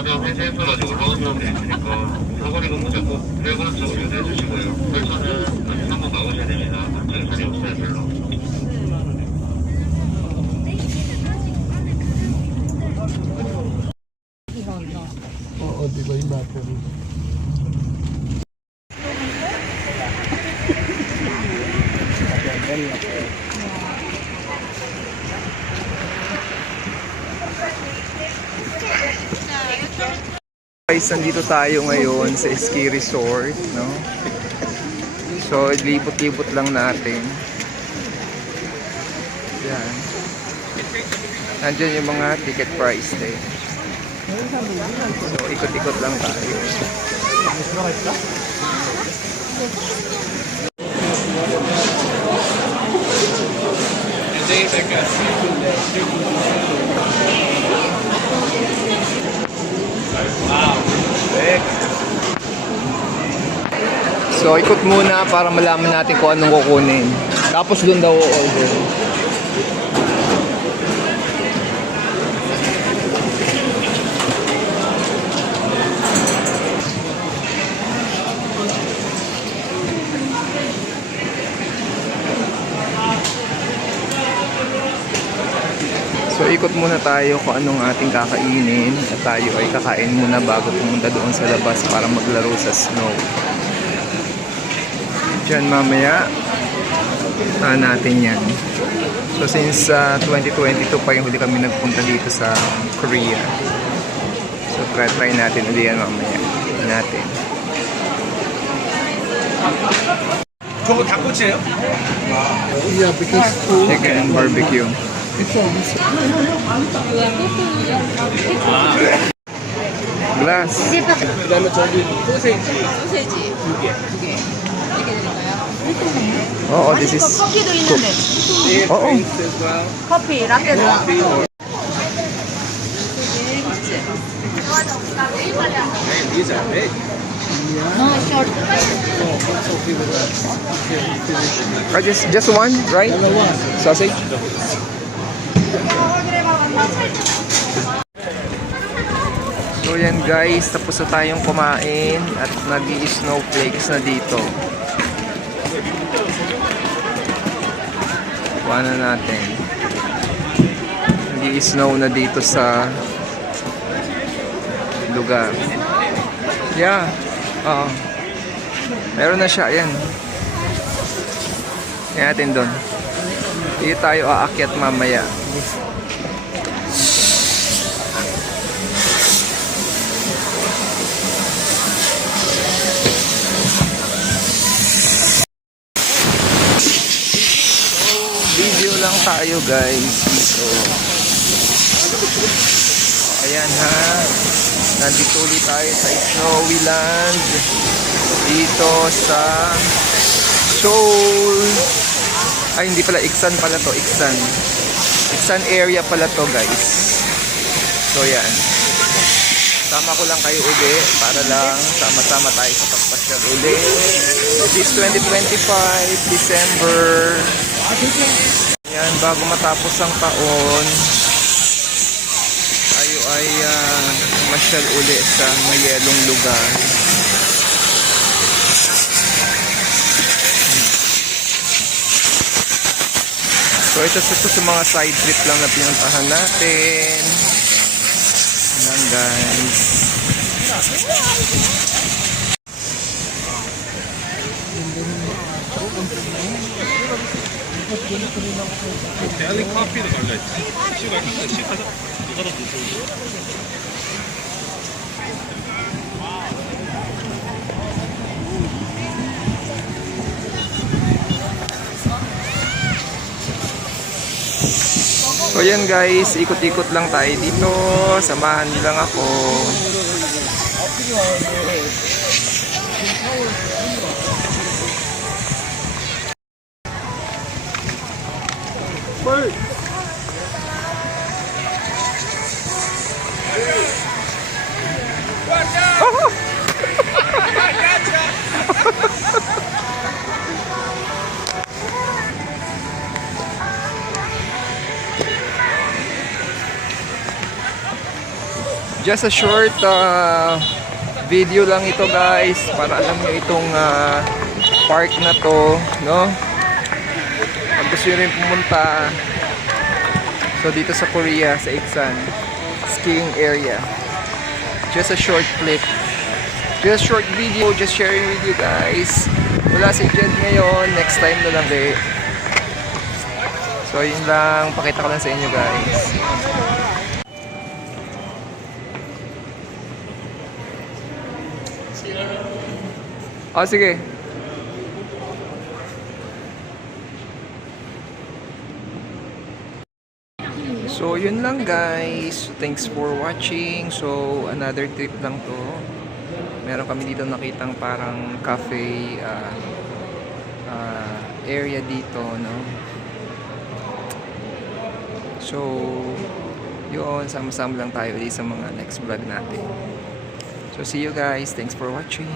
사전 회수해가지고 올라오면 되니까 사거리 근무자 꼭 일본 쪽으로 유도해 주시고요. 펄서는 한번 막으셔야 됩니다. 갑자기 자리 없어요, 별로. 어디가 이 마트를. Guys, nandito tayo ngayon sa ski resort, no? So, libot-libot lang natin. Yan. Nandiyan yung mga ticket price din. So, ikot-ikot lang tayo. So, ikot muna para malaman natin kung anong kukunin. Tapos doon daw order. So, ikot muna tayo kung anong ating kakainin. At tayo ay kakain muna bago pumunta doon sa labas para maglaro sa snow. Diyan mamaya natin yan. So since 2022 pa yung huli kami nagpunta dito sa Korea. So try natin ulit yan mamaya natin. 저거 닭꼬치예요? Yeah, because Chicken and barbecue. Glass. 그다음에 저기 소세지 소세지 두 개. 두 개. 이렇게 드릴까요? Oh, this is 커피도 있는데. Yeah, Oh. drinks as well. 커피, 라떼도. Coffee or hey, these are big. No, short. just one, right? Sausage. So yan guys, tapos na tayong kumain at nag-i-snowflakes na dito. Kuha na natin. Nag-i-snow na dito sa lugar. Yeah. Meron na siya. Ayan. Yan natin doon. Dito tayo aakyat mamaya. Video lang tayo guys. So, ayan ha. Nandito ulit tayo sa Snowy Land. Dito sa Seoul. Ay, hindi pala. Iksan pala to. Iksan. Iksan area pala to guys. So, yan. Sama ko lang kayo uli para lang sama-sama tayo sa pagpasyal uli. This 2025 December. Yan, bago matapos ang taon, tayo ay masyal uli sa mayelong lugar. So ito sa mga side trip lang na pinuntahan natin. Yan guys. 대한민국 커피도 달라있지. 시가 같이 하자. 누가도 드세요. So yan guys, ikot-ikot lang tayo dito. Samahan niyo lang ako. Just a short video lang ito guys para alam nyo itong park na to, no? Pag gusto nyo rin pumunta, so dito sa Korea, sa Iksan skiing area. Just a short clip, just short video, just sharing with you guys. Wala si Jed ngayon, next time na lang eh. So yun lang, pakita ko lang sa inyo guys. Oh, sige. So, yun lang guys. Thanks for watching. So, another trip lang to. Meron kami dito nakitang parang cafe area dito, no? So, yun. Sama-sama lang tayo ulit sa mga next vlog natin. So, see you guys. Thanks for watching.